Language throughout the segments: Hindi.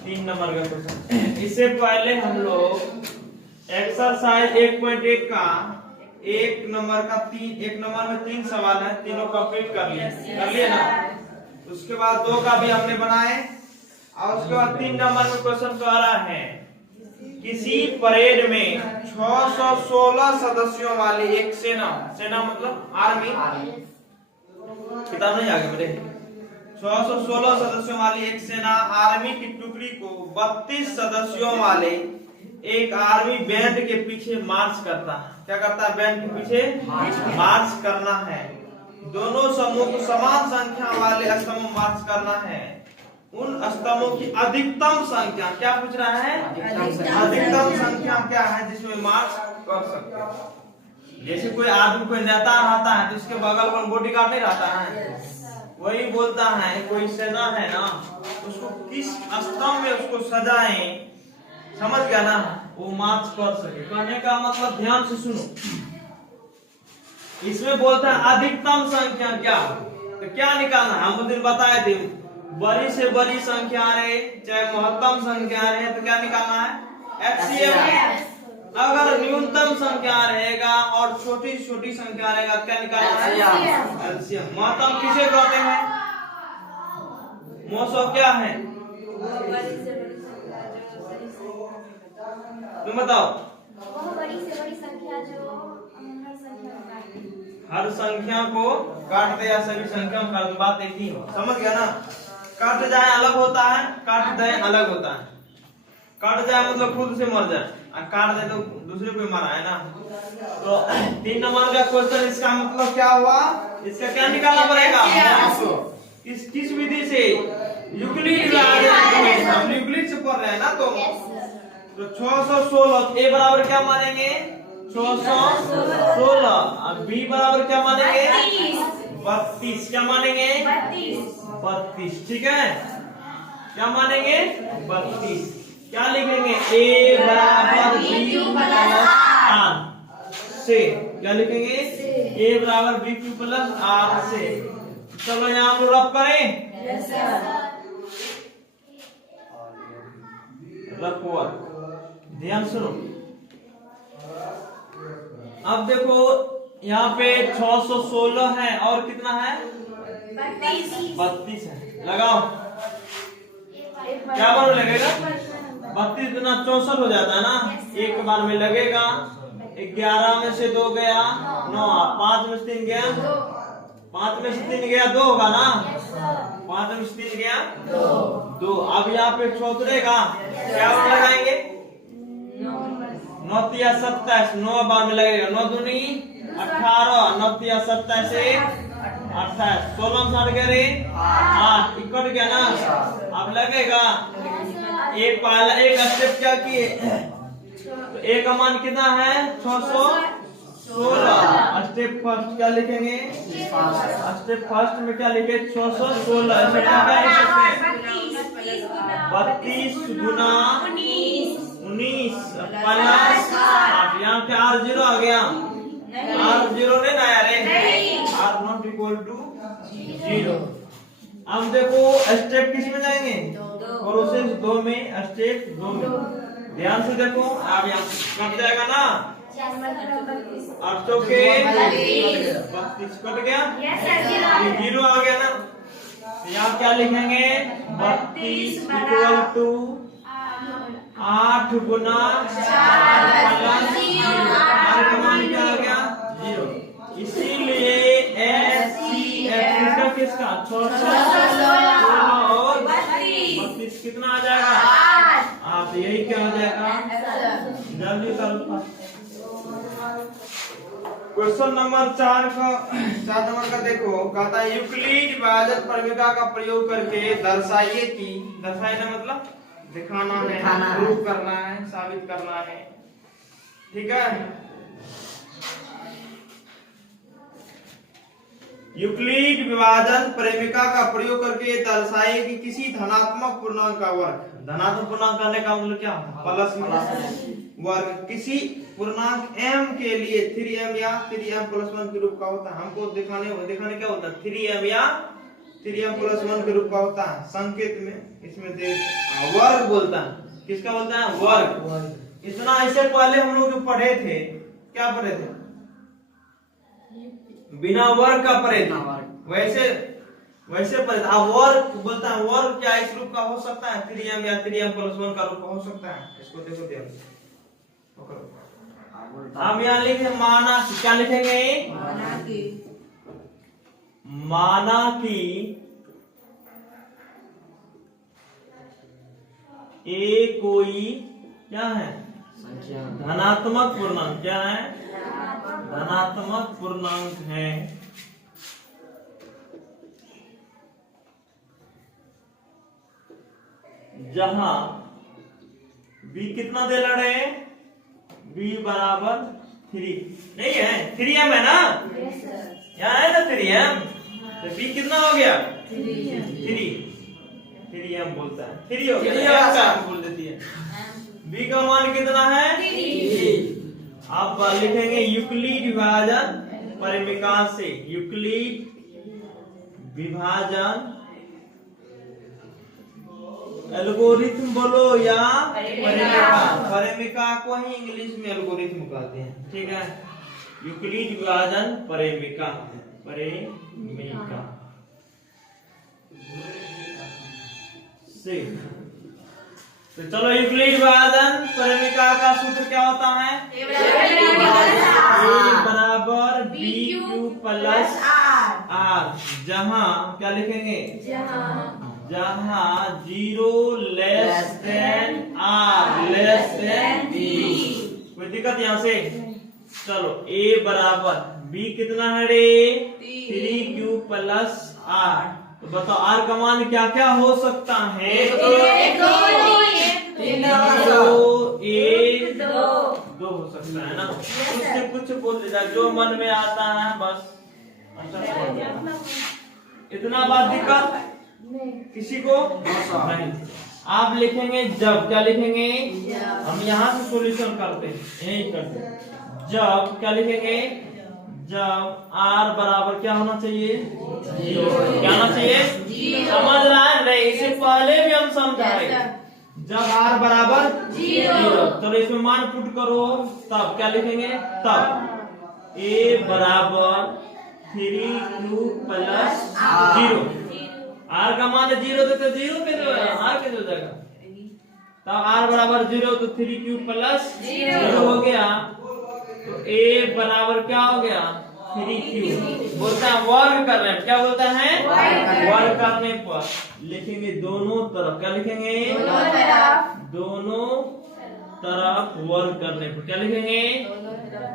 3 नंबर का क्वेश्चन। इससे पहले हम लोग एक्सरसाइज 1.1 का एक नंबर में 3 सवाल है, तीनों कंप्लीट कर लिए ना। उसके बाद 2 का भी हमने बनाए और उसके बाद 3 नंबर में क्वेश्चन कह रहा है किसी परेड में 616 सदस्यों वाली एक सेना मतलब आर्मी, किताब नहीं आगे मेरे, 616 सदस्यों वाली एक सेना आर्मी की टुकड़ी को 32 सदस्यों वाले एक आर्मी बैंड के पीछे मार्च करता है। क्या करता है? बैंड के पीछे मार्च करना है। दोनों समूह को समान संख्या वाले स्तंभ में मार्च करना है। उन स्तंभों की अधिकतम संख्या, क्या पूछ रहा है? अधिकतम संख्या क्या है जिसमें मार्च कर सकते हैं। जैसे कोई आदमी कोई नेता रहता है तो उसके बगल में बॉडीगार्ड नहीं रहता है, वही बोलता है कोई सेना है ना, उसको किस स्तंभ में उसको सजाएं, समझ गया ना, वो मार्च कर सके। कहने का मतलब ध्यान से सुनो, इसमें बोलता है अधिकतम संख्या क्या, तो क्या निकालना है? हम उस दिन बताए थे, बड़ी से बड़ी संख्या रहे चाहे महत्तम संख्या रहे तो क्या निकालना है? एचसीएफ। अगर न्यूनतम संख्या रहेगा और छोटी छोटी संख्या रहेगा क्या निकालना है? एलसीएम। महत्तम किसे कहते हैं? मोसो क्या है? तुम बताओ। बड़ी से बड़ी संख्या जो हर संख्या को काट दे या सभी संख्या में काट दे, बात एक ही हो, समझ गया ना। काट जाए अलग होता है, काट जाए अलग होता है। काट जाए मतलब खुद से मर जाए, और काट दे तो दूसरे को मारा है ना। तो 3 नंबर का क्वेश्चन, इसका मतलब क्या हुआ? इसका क्या निकालना पड़ेगा? किस विधि से? यूक्लिड, हम यूक्लिड से पढ़ रहे हैं ना। तो 616 ए बराबर क्या मानेंगे? 616। और बी बराबर क्या मानेंगे? 32। क्या मानेंगे? 32। ठीक है, क्या मानेंगे? 32। क्या लिखेंगे? ए बराबर बी प्लस आर से। क्या लिखेंगे? ए बराबर बी क्यू प्लस आर से। चलो यहाँ पर रब करें। रखो, ध्यान सुनो। अब देखो यहाँ पे 616 है और कितना है? 32 है। लगाओ, क्या बार में लगेगा? 32 गुना 64 हो जाता है ना, एक बार में लगेगा। 11 में से 2 गया 9, 5 में से 3 गया 5 में से 3 गया 2 होगा ना, 5 में से 3 गया 2। अब यहाँ पे चौतरेगा, क्या बार लगाएंगे? 9 तिया 27, 9 बार में लगेगा। 9 दूनी 18, 9 तिया 27 से 28, 16 में 60 गया रे 8, इकट गया ना। अब लगेगा एक पहला एक स्टेप क्या किए, तो ए का मान कितना है? 616। स्टेप फर्स्ट क्या लिखेंगे? स्टेप फर्स्ट में क्या लिखे? 616। ऐसे क्या लिख सकते हैं? 32 गुना 19 प्लस 8। यहाँ पे R0 आ गया, R0 नहीं ना यार, R नॉट इक्वल टू 0। अब देखो स्टेप किस में जाएंगे? प्रोसेस 2 में, स्टेप 2 में। ध्यान से देखो, अब यहाँ कट जाएगा ना, 8 के 32 कट गया, 0 आ गया ना। यहाँ क्या लिखेंगे? 32 इक्वल टू 8 गुना 4 प्लस 0। R का मान क्या आ गया? 0। इसीलिए एचसीएफ किसका? 616 और 32 कितना आ जाएगा? आप यही क्या हो जाएगा? जल्दी करो। क्वेश्चन नंबर 4 नंबर का देखो, कहता है यूक्लिड विभाजन प्रमेय का प्रयोग करके दर्शाइए कि, दर्शाना मतलब दिखाना है, प्रूव करना है, साबित करना है। ठीक है, यूक्लिड विभाजन प्रेमिका का प्रयोग करके दर्शाए कि किसी धनात्मक पूर्णांक का वर्ग, धनात्मक पूर्णांक करने का मतलब क्या होता है? प्लस में वर्ग किसी पूर्णांक m के लिए 3m या 3m+1 के रूप का होता है। हमको दिखाने क्या होता है? 3m या 3m+1 के रूप का होता है संकेत में। इसमें वर्ग बोलता है, किसका बोलता है? वर्ग। इतना इससे पहले हम लोग जो पढ़े थे, क्या पढ़े थे? बिना वर्ग का पढ़े थे। वैसे पढ़े थे। अब वर्ग बोलता है, वर्ग क्या इस रूप का हो सकता है? 3m या 3m+1 का रूप हो सकता है। इसको देखो ध्यान से। हम यहाँ लिखे माना, क्या लिखेंगे? माना कि ए कोई क्या है? धनात्मक पूर्णांक। क्या है? धनात्मक पूर्णांक है जहां b कितना दे रहे? b बराबर 3 नहीं है, 3m है ना? यहाँ है ना 3m, तो b कितना हो गया? 3m बोलता है, 3 हो गया, बोल देती है। b का मान कितना है? 3। आप लिखेंगे यूक्लिड विभाजन परिमिका से। यूक्लिड विभाजन एल्गोरिथम बोलो या परिमिका। परिमिका को ही इंग्लिश में एल्गोरिथम कहते हैं, ठीक है? यूक्लिड विभाजन परिमिका। से तो चलो, यूक्लिड विभाजन परिमिका का सूत्र क्या होता है? a बराबर b³ प्लस r। जहां क्या लिखेंगे? जहां 0 less than r less than b। कोई दिक्कत यहाँ से? चलो, a बराबर b कितना है रे? 3³ प्लस r। तो बताओ r का मान क्या क्या हो सकता है? 2 हो सकता है ना? उससे कुछ बोल देगा, जो मन में आता है बस। अच्छा, इतना बात दिक्कत किसी को नहीं। आप लिखेंगे जब, क्या लिखेंगे? हम यहाँ से सॉल्यूशन करते हैं, यही करते हैं। जब क्या लिखेंगे? जब r बराबर क्या होना चाहिए? 0। क्या होना चाहिए? 0। समझ रहा है? नहीं, इससे पहले भी हम समझाए। जब r बराबर 0, चलो इसमें मान पुट करो, तब क्या लिखेंगे? तब a बराबर 3³ प्लस 0। r का मान 0 तो 0 पे जो है, r के जो जगह, तब r बराबर 0 तो 3³ प्लस 0 हो गया। तो a बराबर क्या हो गया? 3³ बोलता है वर्ग कर रहे हैं। क्या बोलता है? वर्ग करने पर लिखेंगे दोनों तरफ। क्या लिखेंगे? दोनों तरफ वर्ग करने पर। क्या लिखेंगे?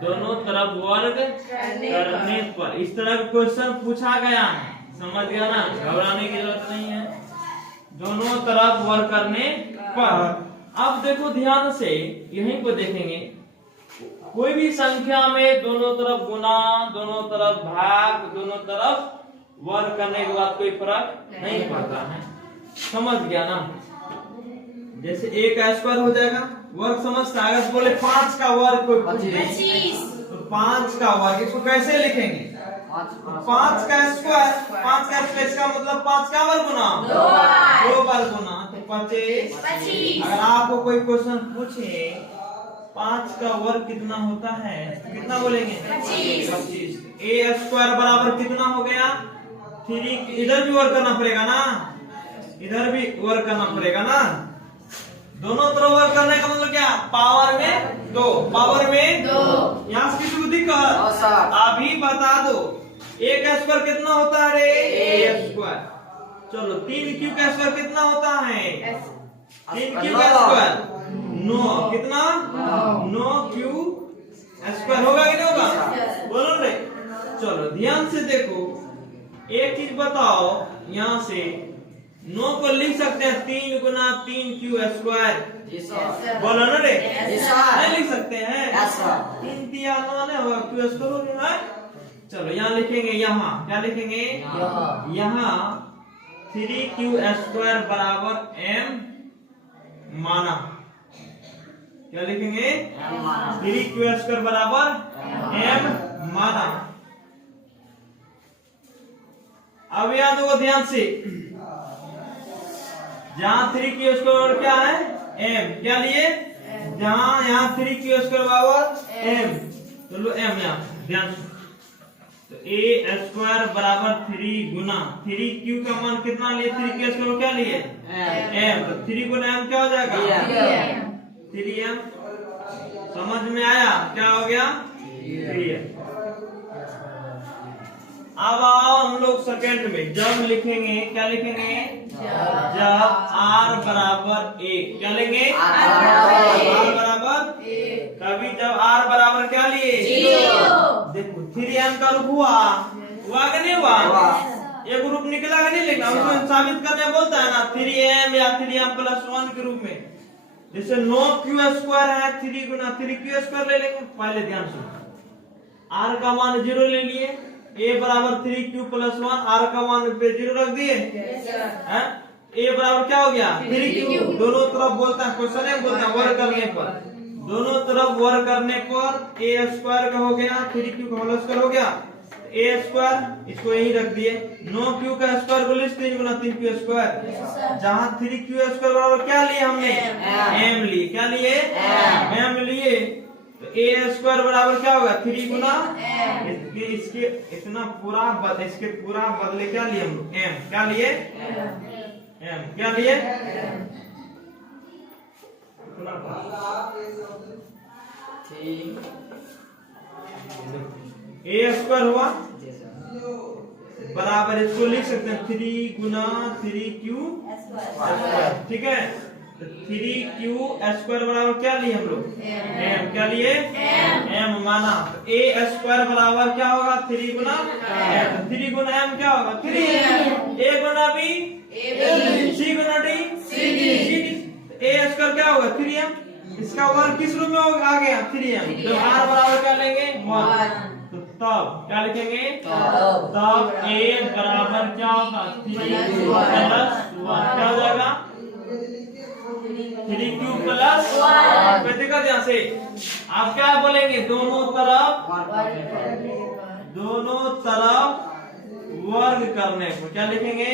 दोनों तरफ वर्ग करने पर। इस तरह का क्वेश्चन पूछा गया है, समझ गया ना? घबराने की जरूरत नहीं है। दोनों तरफ वर्ग करने पर। अब देखो ध्यान से, यहीं पर देखेंगे, कोई भी संख्या में दोनों तरफ गुना, दोनों तरफ भाग, दोनों तरफ वर्ग करने के बाद कोई फर्क नहीं पड़ता है। समझ गया ना? जैसे 1 का स्क्वायर हो जाएगा, वर्ग समझता है। अगर बोले 5 का वर्ग कोई पूछे तो 5 का वर्ग, इसको कैसे लिखेंगे? 5 का स्क्वायर, 5 का स्क्वायर इसका मतलब 5 का वर्ग गुना 2 बार गुना, तो 25। अगर आपको कोई क्वेश्चन पूछे 5 का वर्ग कितना होता है, कितना बोलेंगे? 25। a स्क्वायर बराबर कितना हो गया? 3। इधर भी वर्ग करना पड़ेगा ना, इधर भी वर्ग करना पड़ेगा ना। दोनों तरफ वर्ग करने का मतलब क्या? पावर में 2, पावर में 2। यहाँ से किसी को दिक्कत? अभी बता दो। a का स्क्वायर कितना होता है रे? a square. चलो, 3³ का स्क्वायर कितना होता है? 3³ का स्क्वायर 9। कितना? 9³ स्क्वायर होगा कि नहीं होगा? बोलो रे। चलो ध्यान से देखो, एक चीज बताओ, यहाँ से 9 को लिख सकते हैं 3 गुना 3³ स्क्वायर। बोलो ना रे? नहीं लिख सकते हैं? 3 3 9 होगा, q स्क्वायर हो गया। चलो यहाँ लिखेंगे, यहाँ क्या लिखेंगे? यहाँ 3³ स्क्वायर बराबर m माना। क्या लिखेंगे? 3³ स्क्वायर बराबर m माना। अब यहाँ देखो ध्यान से, जहाँ 3q² क्या है m, क्या लिए जहाँ यहाँ 3q² बराबर m, तो लो m यहाँ ध्यान से, तो a² बराबर 3 गुना 3q का मान कितना लिए 3q² क्या लिए m, तो 3 गुना m क्या हो जाएगा 3m। समझ में आया क्या हो गया 3m। अब आओ हम लोग सेकंड में, जब लिखेंगे क्या लिखेंगे जब r बराबर 1, क्या लेंगे r बराबर, कभी जब r बराबर क्या लिए देखो 3m का रूप हुआ कि नहीं हुआ, एक रूप निकला कि नहीं, लेकिन उसमें साबित करने बोलता है ना 3m या 3m+1 के रूप में। जैसे 9q² है 3 गुना 3q² ले लेंगे, पहले ध्यान सुनो, r का मान 0 ले लिए, a बराबर 3q+1, r का मान पे 0 रख दिए, a बराबर क्या हो गया 3q, दोनों तरफ बोलता है क्वेश्चन है, बोलता है वर्ग करने पर, दोनों तरफ वर्ग करने पर a² का हो गया 3q का होल स्क्वायर हो गया, a², इसको यही रख दिए, 9q का स्क्वायर को लिख 3 गुना 3q², जहाँ 3q² बराबर क्या लिए हमने m लिए, क्या लिए m लिए, तो a² बराबर क्या होगा 3 गुना इसके इतना पूरा इसके पूरा बदले क्या लिए हम लोग m, क्या लिए m, क्या लिए a² हुआ बराबर, इसको लिख सकते हैं 3 गुना 3q², ठीक है, 3q² बराबर क्या लिए हम लोग m, क्या लिए m माना, तो a² बराबर क्या होगा 3 गुना m, 3 गुना m क्या होगा 3, a Guna b c Guna d a² क्या होगा 3m, इसका वर्ग किस रूप में आ गया 3m, तो r बराबर क्या लेंगे 1, तो तब क्या लिखेंगे तब a बराबर क्या होगा 3q+1, क्या हो जाएगा 3q+1, देखा ध्यान से, आप क्या बोलेंगे दोनों तरफ वर्ग करने को क्या लिखेंगे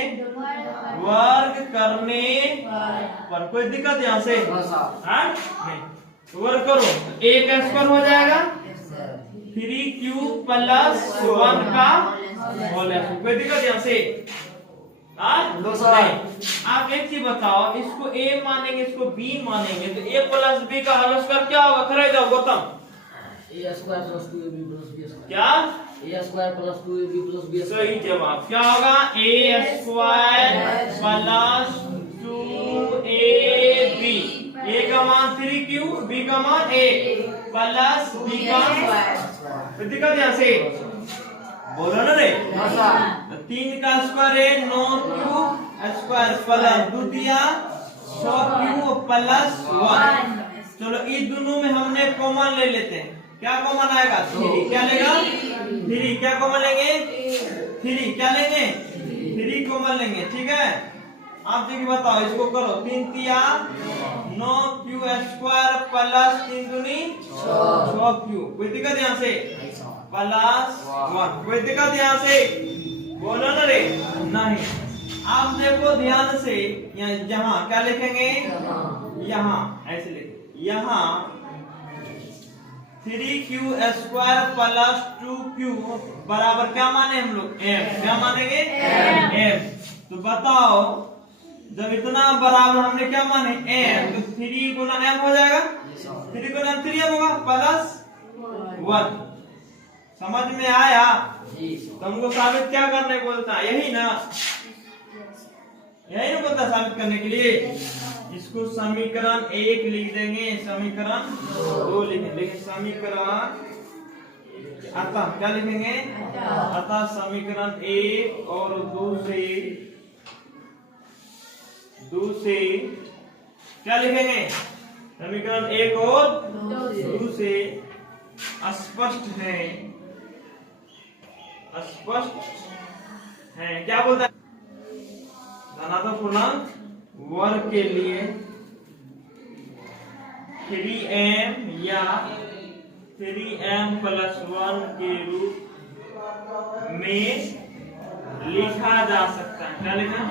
वर्ग करने पर, कोई दिक्कत यहाँ से नहीं, वर्ग करो तो a² हो जाएगा 3q+1 का होल स्क्वायर, कोई दिक्कत यहाँ से नहीं। आप एक चीज बताओ, इसको a मानेंगे इसको b मानेंगे, तो a+b का होल स्क्वायर क्या होगा, खड़े जाओ गौतम, क्या a²+2ab+b², सही जवाब क्या होगा a²+2ab, a का मान 3q, b का मान a प्लस b का दिक्कत यहाँ से बोलो ना रे, 3 का स्क्वायर है 9q² प्लस द्वितीय 6q+1, चलो इस दोनों में हमने कॉमन ले लेते हैं, क्या कॉमन आएगा 3, क्या लेगा 3, क्या कॉमन लेंगे 3, क्या लेंगे 3 कॉमन लेंगे, ठीक है। आप देखिए बताओ, इसको करो 3 तिया 9q² प्लस 3 दूनी 6q, कोई दिक्कत यहाँ से +1, कोई दिक्कत यहाँ से बोलो ना रे नहीं। आप देखो ध्यान से, यहाँ क्या लिखेंगे, यहाँ ऐसे लिखेंगे, यहाँ 3q² प्लस 2q बराबर क्या माने हम लोग m, क्या मानेंगे m, तो बताओ जब इतना बराबर हमने क्या माने m, तो 3 गुना m हो जाएगा, 3 गुना m 3m होगा +1, समझ में आया। तुमको साबित क्या करने बोलता है, यही ना बोलता साबित करने के लिए। इसको समीकरण 1 लिख देंगे, समीकरण 2 लिखेंगे, लेकिन समीकरण अतः क्या लिखेंगे, अतः समीकरण 1 और 2 से क्या लिखेंगे, समीकरण 1 और 2 से स्पष्ट है क्या बोलता है, धनात्मक पूर्णांक वर्ग के लिए 3m या 3m+1 के रूप में लिखा जा सकता है। क्या लिखा?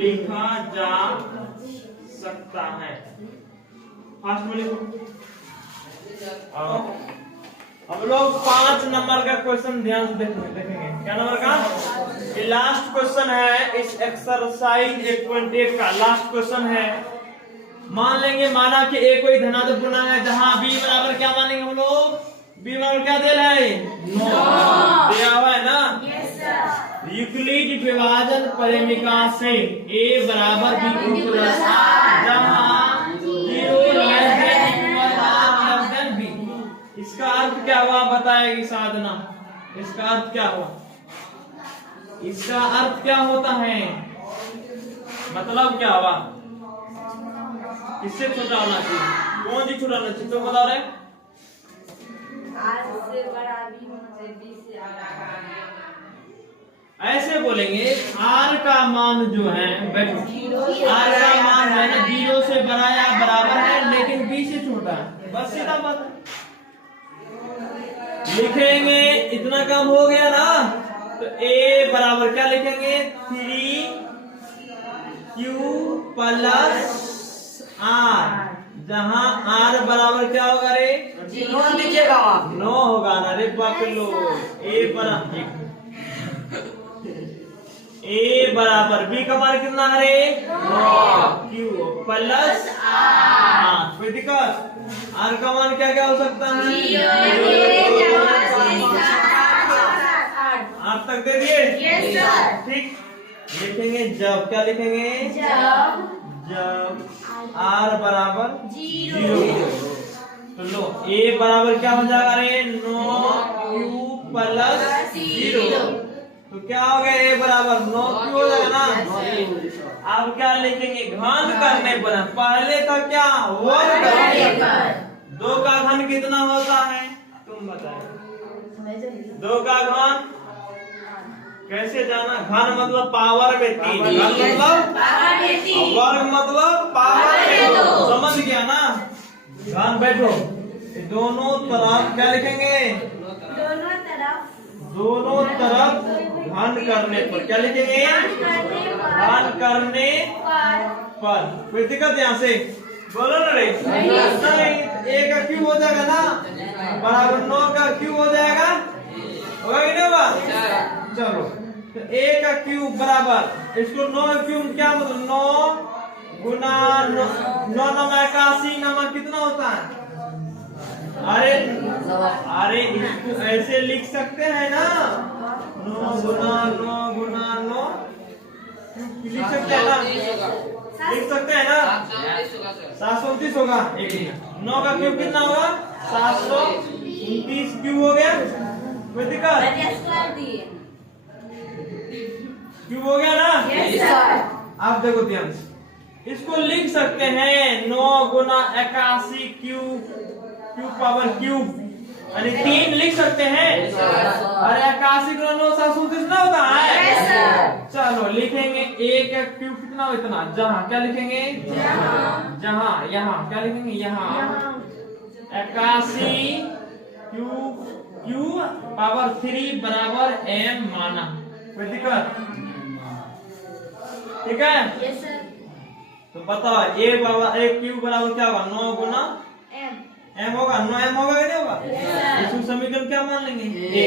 लिखा जा सकता है। फास्ट में लिखो। अब लोग 5 नंबर का क्वेश्चन ध्यान से देखेंगे। क्या नंबर का? ये लास्ट क्वेश्चन है इस एक्सरसाइज 1.1 का लास्ट क्वेश्चन है। मान लेंगे माना कि ए कोई धनात्मक पूर्णांक है जहां b बराबर क्या मानेंगे हम लोग? b बराबर क्या दे रहा है? 9 दिया हुआ है ना। Yes sir. यूक्लिड विभाजन परिमिका से a बराबर b प्लस जहां 0 लेस देन b। इसका अर्थ क्या हुआ बताएगी साधना? इसका अर्थ क्या हुआ? इसका अर्थ क्या होता है? मतलब क्या हुआ? इससे छोटा होना चाहिए। कौन सी छोटा होना चाहिए तो बता रहे? R से बड़ा B होना चाहिए, B से ऐसे बोलेंगे r का मान जो है बैठो, r का मान है ना 0 से बड़ा या बराबर है लेकिन b से छोटा है। बस सीधा बात है। लिखेंगे इतना काम हो गया ना। तो a बराबर क्या लिखेंगे? 3q प्लस r जहां r बराबर क्या होगा रे? 9 होगा ना रे पकड़ो। a बराबर b का मान कितना है रे? 9 q प्लस r। कोई दिक्कत? r का मान क्या क्या हो सकता है? 8 तक दे दिए? Yes sir. ठीक। लिखेंगे जब क्या लिखेंगे? जब r बराबर 0। तो लो a बराबर क्या हो जाएगा रे? 9q plus 0। तो क्या हो गया? a बराबर 9q हो जाएगा ना। अब क्या लिखेंगे? घन करने पर पहले का क्या? वर्ग करने पर। 2 का घन कितना होता है तुम बताओ? 2 का घन कैसे जाना? घन मतलब पावर में 3, घन मतलब वर्ग मतलब पावर में 2। समझ गया ना? घन बैठो। दोनों तरफ क्या लिखेंगे? दोनों तरफ घन करने पर क्या लिखेंगे? घन करने पर। कोई दिक्कत यहाँ से? बोलो ना रे। नहीं a का क्यूब हो जाएगा ना बराबर 9 का क्यूब हो जाएगा। होगा कि नहीं होगा? चलो तो a का क्यूब बराबर इसको 9 क्यूब क्या मतलब 9 गुना 9 81 नंबर कितना होता है? अरे इसको ऐसे लिख सकते हैं ना 9 गुना 9 लिख सकते हैं ना? लिख सकते हैं ना? 729 होगा। 9 का क्यूब कितना होगा? 729 क्यूब हो गया। कोई दिक्कत? क्यूब हो गया ना? Yes sir. आप देखो ध्यान से इसको लिख सकते हैं 9 गुना 81 क्यूब पावर क्यूब यानी 3 लिख सकते हैं। अरे 81 गुना 9 729 ना होता है। चलो लिखेंगे a का क्यूब कितना हो? इतना। जहाँ क्या लिखेंगे? जहाँ यहाँ क्या लिखेंगे? यहाँ 81 क्यूब पावर 3 बराबर m माना। कोई दिक्कत? ठीक है? Yes sir. तो बताओ a क्यूब बराबर क्या होगा? 9 गुना m होगा। 9m होगा कि नहीं होगा? इसको समीकरण क्या मान लेंगे? a।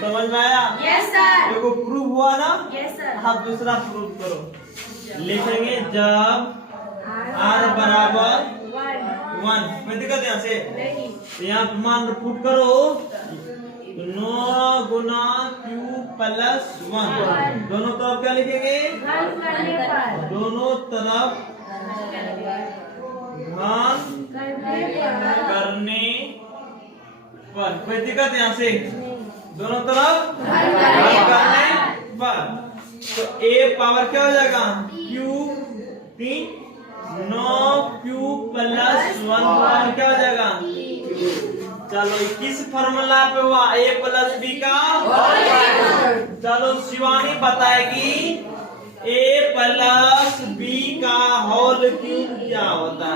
समझ में आया? Yes sir. देखो प्रूफ हुआ ना। Yes sir. आप दूसरा प्रूफ करो। लिखेंगे जब r बराबर 1। कोई दिक्कत यहाँ से? तो यहाँ मान पुट करो 9 गुना क्यूब प्लस 1। दोनों तरफ क्या लिखेंगे? दोनों तरफ घन करने पर। कोई दिक्कत यहाँ से? दोनों तरफ घन करने पर। तो a पावर क्या हो जाएगा? क्यूब 3 9 क्यूब प्लस 1 पावर क्या हो जाएगा? चलो किस फॉर्मूला पे हुआ? a प्लस b का। चलो शिवानी बताएगी a प्लस b का होल क्यूब क्या होता है?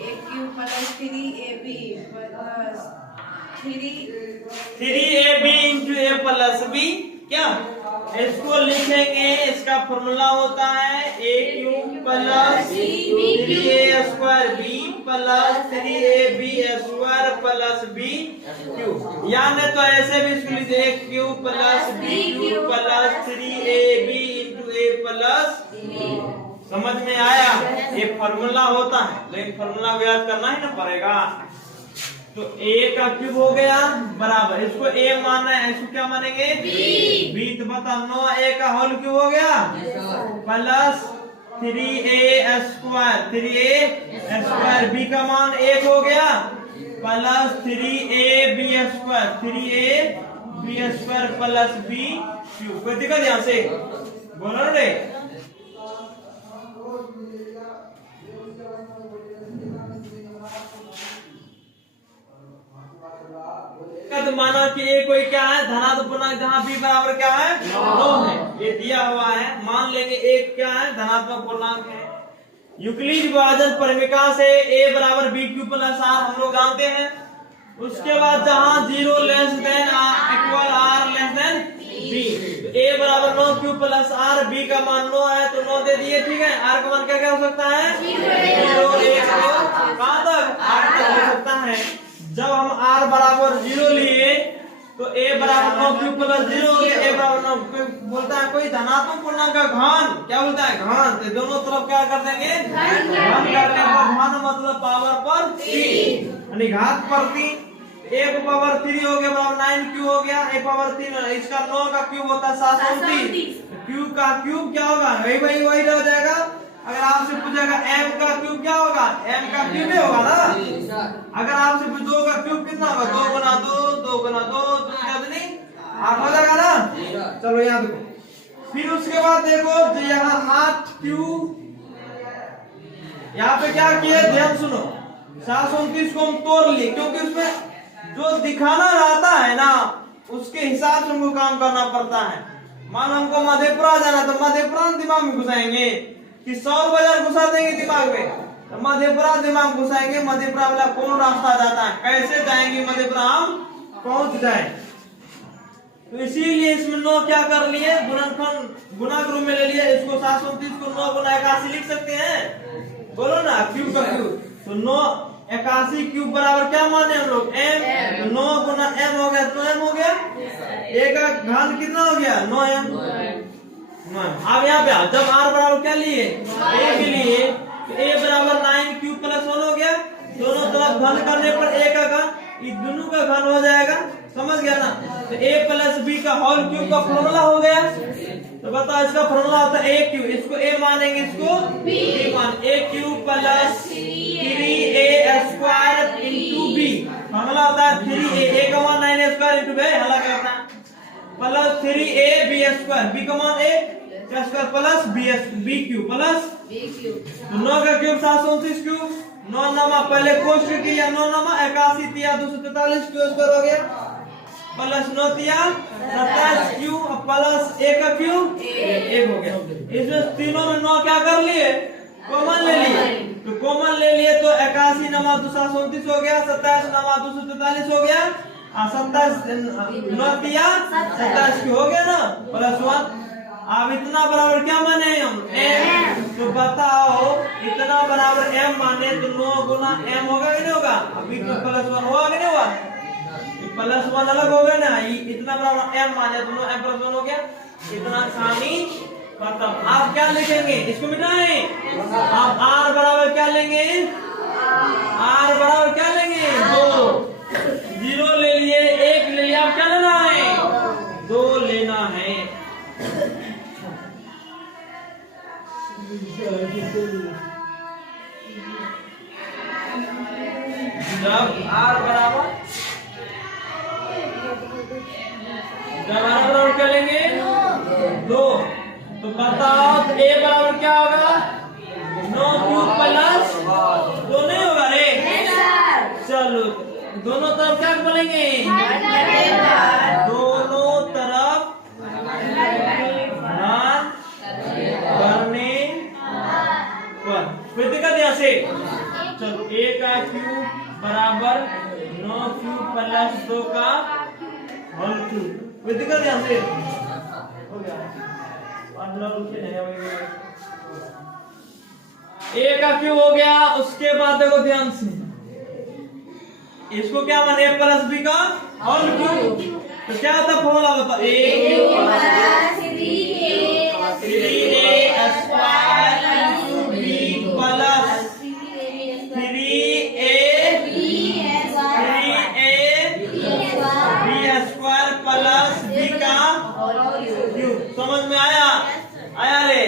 a cube plus 3ab plus 3ab into a plus b क्या? इसको लिखेंगे, इसका फॉर्मूला होता है A cube plus 3a square B plus 3ab square plus B cube, या नहीं तो ऐसे भी इसको लिखिए A cube plus B cube plus 3ab into A plus B. समझ में आया? ये फॉर्मूला होता है, लेकिन फॉर्मूला को याद करना ही ना पड़ेगा। तो a का क्यूब हो गया बराबर, इसको a मानना है, इसको क्या मानेंगे b। तो बता 9a का होल क्यूब हो गया plus 3a square, 3a square b का मान 1 हो गया plus 3ab square, 3ab square plus b cube. कोई दिक्कत यहाँ से? बोलो रे। तो माना कि ए कोई क्या है धनात्मक पूर्णांक, जहाँ b बराबर क्या है 9 है, ये दिया हुआ है। मान लेंगे एक क्या है धनात्मक पूर्णांक है। यूक्लिड विभाजन परिमिका से a बराबर b क्यूब प्लस r हम लोग जानते हैं। उसके बाद जहाँ 0 less than equal r less than b, a बराबर 9 क्यूब प्लस r, b का मान 9 है तो 9 दे दिए, ठीक है। r का मान क्या क्या हो सकता है 0 1 कहाँ तक 8 तक हो सकता है। जब हम r बराबर 0 लिए तो a बराबर 9 क्यूब प्लस 0 हो गया, a बराबर 9 बोलता है कोई धनात्मक पूर्णांक का घन, क्या बोलता है घन, तो दोनों तरफ क्या कर देंगे घन करने पर, घन मतलब पावर पर 3 यानी घात पर 3। a पावर 3 हो गया बराबर 9 क्यूब हो गया, a पावर 3, इसका 9 का क्यूब होता है 730, क्यूब का क्यूब क्या होगा वही रह जाएगा। अगर आपसे पूछेगा m का क्यूब क्या होगा, m का क्यूब ही होगा ना। अगर आपसे पूछ 2 का क्यूब कितना होगा, 2 गुना 2 2 गुना 2 कितनी 8 हो जाएगा ना। चलो यहाँ देखो, फिर उसके बाद देखो जो यहाँ 8 क्यूब, यहाँ पे क्या किए ध्यान सुनो, 729 को हम तोड़ लिए क्योंकि उसमें जो दिखाना रहता है ना उसके हिसाब से हमको काम करना पड़ता है। मान हमको मधेपुरा जाना तो मधेपुरा दिमाग में घुसाएंगे कि 100 बाजार घुसा देंगे दिमाग में, तो मधेपुरा दिमाग घुसाएंगे, मधेपुरा वाला कौन रास्ता जाता है, कैसे जाएंगे मधेपुरा हम पहुंच जाए। तो इसीलिए इसमें 9 क्या कर लिए गुणनखंड गुणा के रूप में ले लिए, इसको 729 को 9 गुना 81 लिख सकते हैं, बोलो ना क्यूब का क्यूब। तो 9 81 क्यूब बराबर क्या माने हम लोग m, तो 9 गुना m हो गया तो m हो गया, a का घन कितना हो गया 9m। अब यहाँ पे जब r बराबर क्या लिए a के लिए, तो a बराबर 9 क्यूब प्लस 1 हो गया, दोनों तरफ घन करने पर a का घन, ये दोनों का घन हो जाएगा, समझ गया ना। तो a प्लस b का होल क्यूब का फॉर्मूला हो गया। तो बताओ इसका फॉर्मूला होता है a क्यूब, इसको a मानेंगे, इसको b मान, a cube plus 3a square into b, formula होता है 3a का मान 9a स्क्वायर इंटू b, हला करता है प्लस 3ab स्क्वायर, b का मान a square plus b cube plus b cube. तो 9 का क्यूब 729 क्यूब, 9 नमा पहले कोष्ठ किया, 9 नमा 81 तिया 243 क्यूब स्क्वायर हो गया प्लस 9 तिया 27 क्यूब प्लस a का क्यूब 1 हो गया। इसमें तीनों में 9 क्या कर लिए कॉमन ले लिए, तो कॉमन ले लिए तो 81 नमा 237 हो गया, 27 नमा 243 हो गया, 27 9 तिया 27 क्यूब हो गया ना प्लस 1। अब इतना बराबर क्या माने हम m, तो बताओ इतना बराबर m माने तो 9 गुना m होगा कि नहीं होगा, अभी तो प्लस 1 होगा कि नहीं होगा, प्लस 1 अलग हो गया ना, इतना बराबर m माने तो 9m प्लस 1 हो गया, इतना कहानी खत्म। आप क्या लिखेंगे इसको मिटाएं, आप r बराबर क्या लेंगे, r बराबर क्या लेंगे 2, 0 ले लिए 1 ले लिया, आप क्या लेना है 2 लेना है। जब r बराबर क्या लेंगे 2, तो बताओ a बराबर क्या होगा 9 क्यूब प्लस 2 नहीं होगा रे, चलो दोनों तरफ क्या बोलेंगे, दोनों तरफ करने पर, कोई दिक्कत यहाँ से। चलो a का क्यूब बराबर 9 क्यूब प्लस 2 का होल क्यूब, कोई दिक्कत यहाँ से हो गया। ए का क्यू हो गया। उसके बाद देखो ध्यान से, इसको क्या माने, प्लस बी का होल क्यू। तो क्या होता है फॉर्मूला बता, A square B plus 3ab square plus B का क्यूब। समझ में आया? आया रे?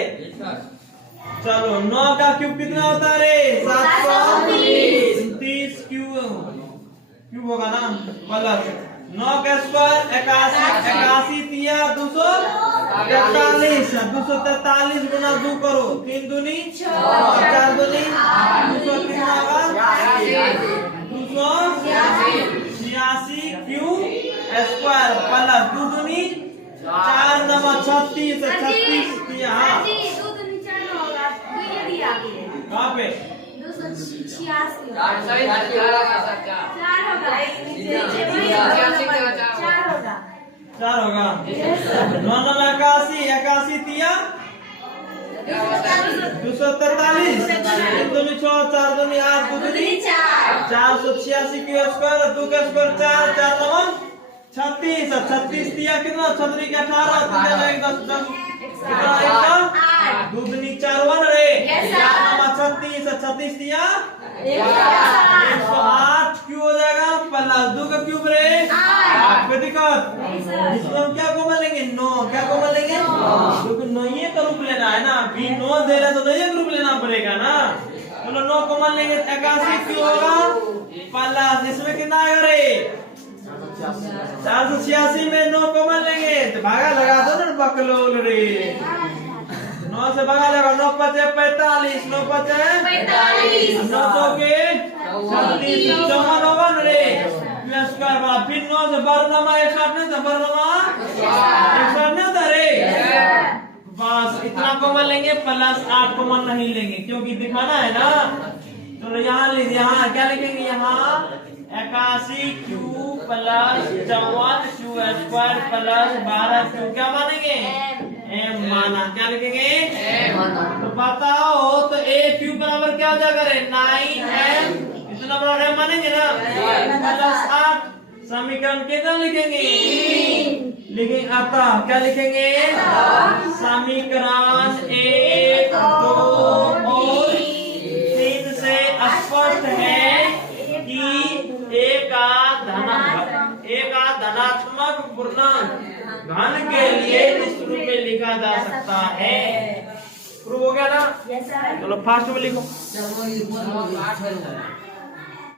चलो 9 का क्यूब कितना होता है रे? 730 क्यूब होगा ना, प्लस 9 का स्क्वायर 81 तिया 243 243 गुना 2 करो, 3 दूनी 4 दूनी 200 कितना होगा? 286 क्यूब स्क्वायर प्लस 2 दूनी 4 नवा 36 36 तिया। हाँ कहाँ पे? 4 होगा। 9 नवा 81 तिया 243 3 दूनी 6 4 दूनी 8 2 दूनी 486 क्यू स्क्वायर 2 का स्क्वायर 4 4 नवा 36 36 तिया कितना? 36 के 18 कितना? 1 2 दूनी 4 1 रे 36 36 तिया 108 क्यू हो जाएगा प्लस 2 का क्यूब रे 8 पे दिक्कत। इसमें हम क्या कॉमन लेंगे? 9। क्या कॉमन लेंगे? क्योंकि 9 का रूप लेना है ना, बी 9 दे रहा है तो 9 का रूप लेना पड़ेगा ना। चलो 9 कॉमन लेंगे 81 क्यू होगा प्लस इसमें कितना आएगा रे? 486 में 9 कॉमन लेंगे तो भागा लगा दो ना बकलोल रे। 9 से भागा लगा, 9 पचे 45 9 पचे 45 9 तो के 36 54 होगा ना रे प्लस स्क्वायर वाला। फिर 9 से 12 नमा 61 नहीं था, 12 नमा 61 नहीं होता रे। बस इतना कॉमन लेंगे, प्लस 8 कॉमन नहीं लेंगे क्योंकि दिखाना है ना। चलो यहाँ लीजिए, यहाँ क्या लिखेंगे? यहाँ 81 Q plus 54 Q square plus 12 Q क्या मानेंगे? एम माना। क्या लिखेंगे? तो बताओ तो ए क्यू बराबर क्या हो जाएगा रे? 9m इतना बराबर एम मानेंगे ना, प्लस 8। समीकरण कितना लिखेंगे? लिखेंगे आता क्या लिखेंगे? समीकरण 1 2 और 3 से स्पष्ट है कि ए का धनात्मक पूर्णांक घन के लिए इस रूप में लिखा जा सकता है। प्रूव हो गया ना? चलो फास्ट में लिखो।